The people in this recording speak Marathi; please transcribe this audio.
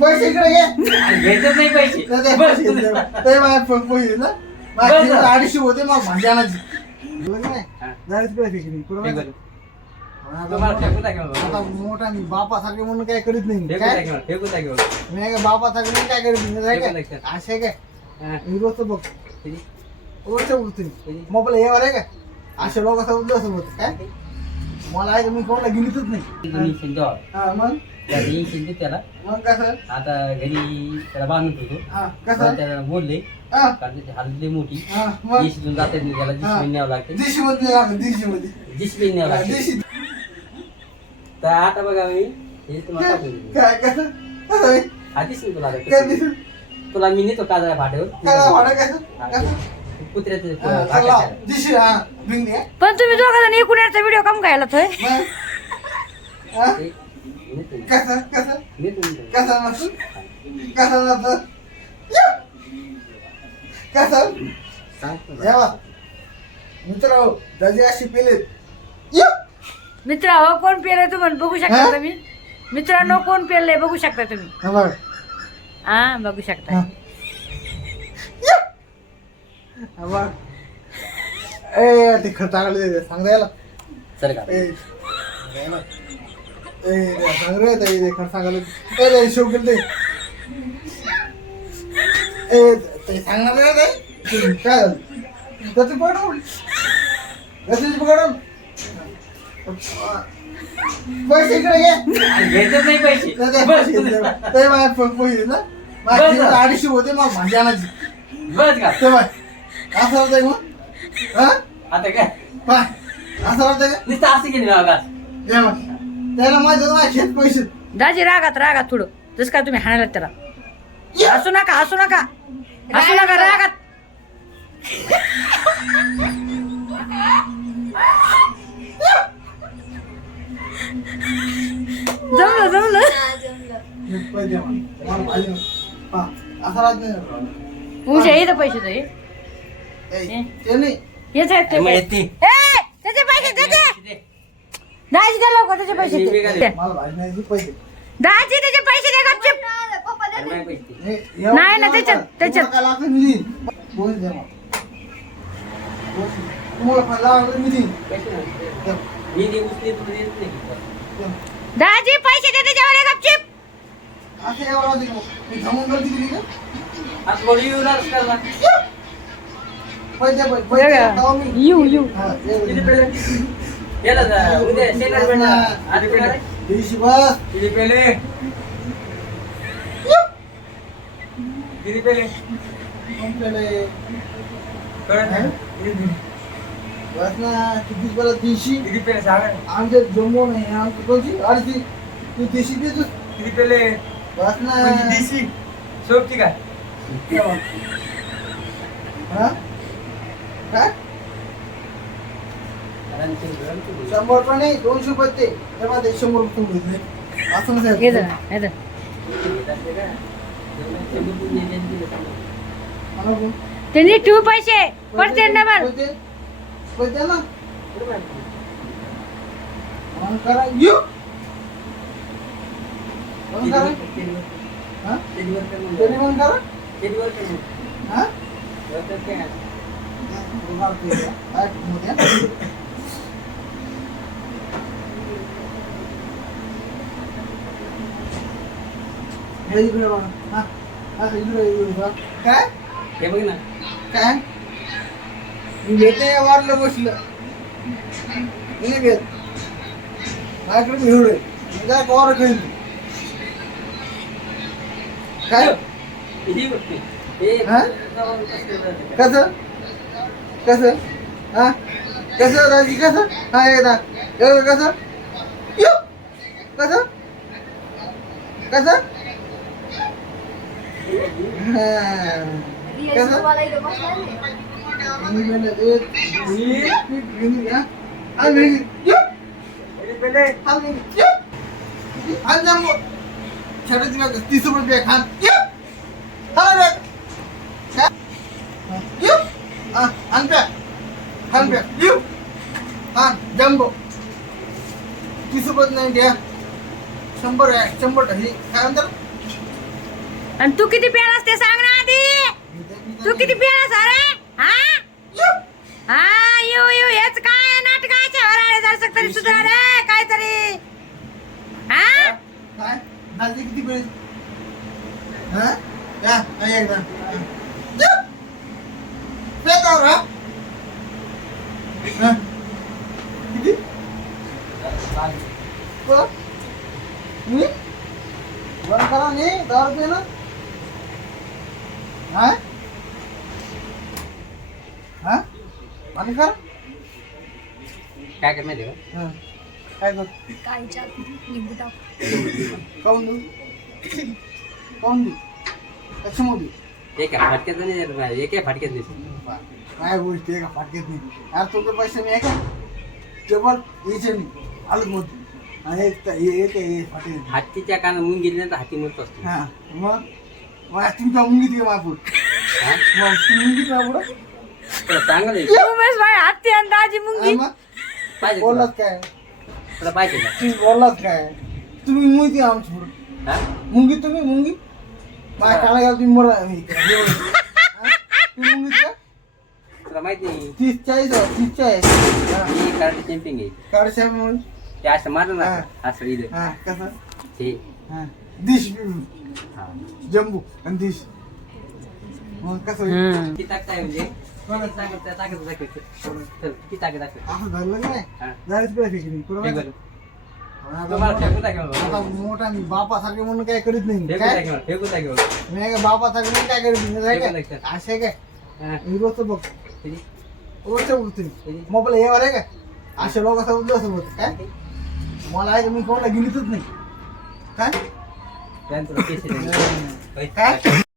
पैसे इकडे घे घेतच नाही पैसे ते- ते बस पैसे दे. ते माझ्या प- पैसे ना माझी बस. अडीचशे होते मग? हा. हे? बघ. आता तुम्हाला मोठा- फेकून टाकेल बाबा. आता मोठा मी बापासारखे म्हणून काय करीत नाही फेकून काय टाकेल, फेकून टाकेल. मी काय बापासारखे म्हणून काय करीत नाही काय काय. असे काय हा. मी रोजचं बघ किती? रोजचं बघतो किती? मोबाईल यावर आहे का अशा लोकांसोबत असं होत काय मला आहे मी कोणाला गेलीच नाही. शिंदे. हा. मग? शिंदे त्याला. मग कसं? आता घरी त्याला बांधत हा कसं? त्याला बोलले हा. कारण त्याची हालत लई मोठी. हा मग? जाते नाही त्याला न्यावं लागते. दिशी मध्ये लागलं दिशी मध्ये. दिशी न्यावं लागते. दिशी. तर आता बघा मी हे तुम्हाला काय टाकून देतो. काय कसं? कसं आहे? हा दिसेल तुला आता काय कसं. दिशी तुला मी नेतो काजळ्या काय फाट्यावर वाटत कसं. कसं? कुत्र्याचं. दिशी हा आहे. पण तुम्ही दोघा जण एकूण याचा व्हिडिओ कम घ्यायला थोय मग हा? कसं कसं? नेतो मी. कसं नसतं कसं नसतं कसं? सांगतो ना. जेवा मित्र अशी मित्र हो कोण पेरलंय तुम्ही बघू शकता हा? तुम्ही. मित्रांनो कोण पेरलंय बघू शकता तुम्ही. हा बघ. हा बघू शकता. हा. ए ते टाकले सांग सर का? ए. सांग रे ते ते सांगायला. ए केलं ते. ए ते सांगणार रे ते. काय झालं? त्याची पकडून. त्याची पकडून. पैसे इकडे नाही पैसे. ते- माझ्या ना. अडीचशे होते मग भाजी आणायची बस का? ते बाय असं होतंय मग हा? आता काय? पाय. असं होतंय का? नुसतं असं केलं ना बघा. बघ. त्याला माहिती होतं माझे शेत पैसे. दाजी रागात रागात थोडं. जसं काय तुम्ही हाणायला त्याला. हसू नका हसू नका. हसू नका रागात. जमलं जमलं. हे पैसे मला. मला भाजी नको. हा, असं राहत नाही. तुमच्या इथं पैसे ते आहेत ते मग पैसे. येते. ए, त्याचे पैसे त्याचे दाजी द्या लवकर त्याचे पैसे मी दे. काय दे. मला भाजी नाही दिली, पैसे दाजी त्याचे पैसे दे गपचूप नाही पैसे. हे, एवढं नाही ना, त्याच्यात-. त्याच्यात. तुम्हाला काय लागतं मी देईन. बोल दे मला. बोल. तुम्हाला काय लागतं मी देईन. पैसे. दे. मी देऊ उचली तू देत नाही. दे. दाजी पैसे दे त्याच्यावर ये गपचूप असं एवढं राहते का? मी थांबून गलती केली का? आता थोडी येऊन आलीस का ना? पैसे पैसे पैसे देतो मी. यू यू हा, दे. किती पेले? सांगा आमच्या जम्मू नाही आमची कोणची? अर्धी ती दिवशी देतो किती पेले? बस ना. म्हणजे देशी सोबती काय? हा? शंभर रुपये नाही दोनशे रुपये ते. तेव्हा ते शंभर रुपये घेतले असं ये नसेल जरा ये जरा. मला बोल. ते नीट ठेवू पैसे. पडते डबल पैसे? पैसे ना. करा. मग करा. हा? त्याने हा? इकडे बघा. हा, हा, इकडे, इकडे बघा. काय हे बघ ना काय मी भेटे वारलं बसलं नाही घेत माझ्याकडे मी काय कवर घेईन काय? कसं कसं? हा? राजी एकदा एवढं कसं? यो! कसं? कसं? हा. कसं? मी म्हणलं, ए, हा. हा. यो. हा, जम्बो. तीस रुपयात नाही द्या शंभर आहे शंभर हे काय म्हणतात आणि तू किती पेलास ते सांग ना आधी तू किती पेलास अरे हा हा येऊ येऊ हेच काय नाटकाच्या वराडे जरसक तरी सुधार रे काहीतरी हा काय किती हा या एकदा. फेकावर, हा? हा? किती कोण? मी बरं करा नाही दहा रुपये ना हा हा आणि करा काय कर माहिती का हा. काय कर काहीच्या लिंबू टाक काऊन देऊ काऊन देऊ कशामध्ये एका फटक्यात नाही एका फटक्यात दिसत काय गोष्टी आहे का फाटकेत नाही. यार तुझे पैसे मी आहे का? टेबल यायचे नाही आलं मोठी. आणि एक तर हे एक हे फाटेल हातीच्या कानात मुंग गेली ना तर हाती मरत असतो. हा मग? मग आज तुमच्या मुंगीत का मापूर हा? मग तुम्ही मुंगीत मापूर तुला चांगलं आहे. उमेश भाई हत्ती आणि दाजी मुंगी. मग? पाहिजे तुला. काय? तुला पाहिजे का? तुम्ही बोललात काय? तुम्ही मुंगी आमची पुढं. हा? मुंगी तुम्ही मुंगी? माझ्या काळा गेला तुम्ही मरा हे हे होईल. हा? तुम्ही मुंगीत का तुला माहिती नाही तीस चाळीस आहे तीस चाळीस हा ही कराटे चॅम्पियन आहे काढशा म्हणून ते असं मारलं ना हा. असं इथं हा कसं ते हा दिश हा. जम्बू आणि दिश मग कसं होईल? हम्म. किती ताकद आहे म्हणजे कोणाला ताकद त्या ताकद दाखवायचं चल किती ताकद दाखव असं धरलं नाही हा. जायच कुठे फेकली कुठं हे माहिती? तुम्हाला फेकून दाखव आता मोठा मी बापासारखे म्हणून काय करीत नाही. फेकून काय? दाखव फेकून दाखव मी काय बापासारखे म्हणून काय करीत नाही काय काय. असे काय? हा. मी रोजचं बघ? रोजचं बघतो किती? मोबाईल यावर आहे काय? असे लोक असं बघ काय? मला आहे का मी कोणाला गेलीतच नाही? काय. काय?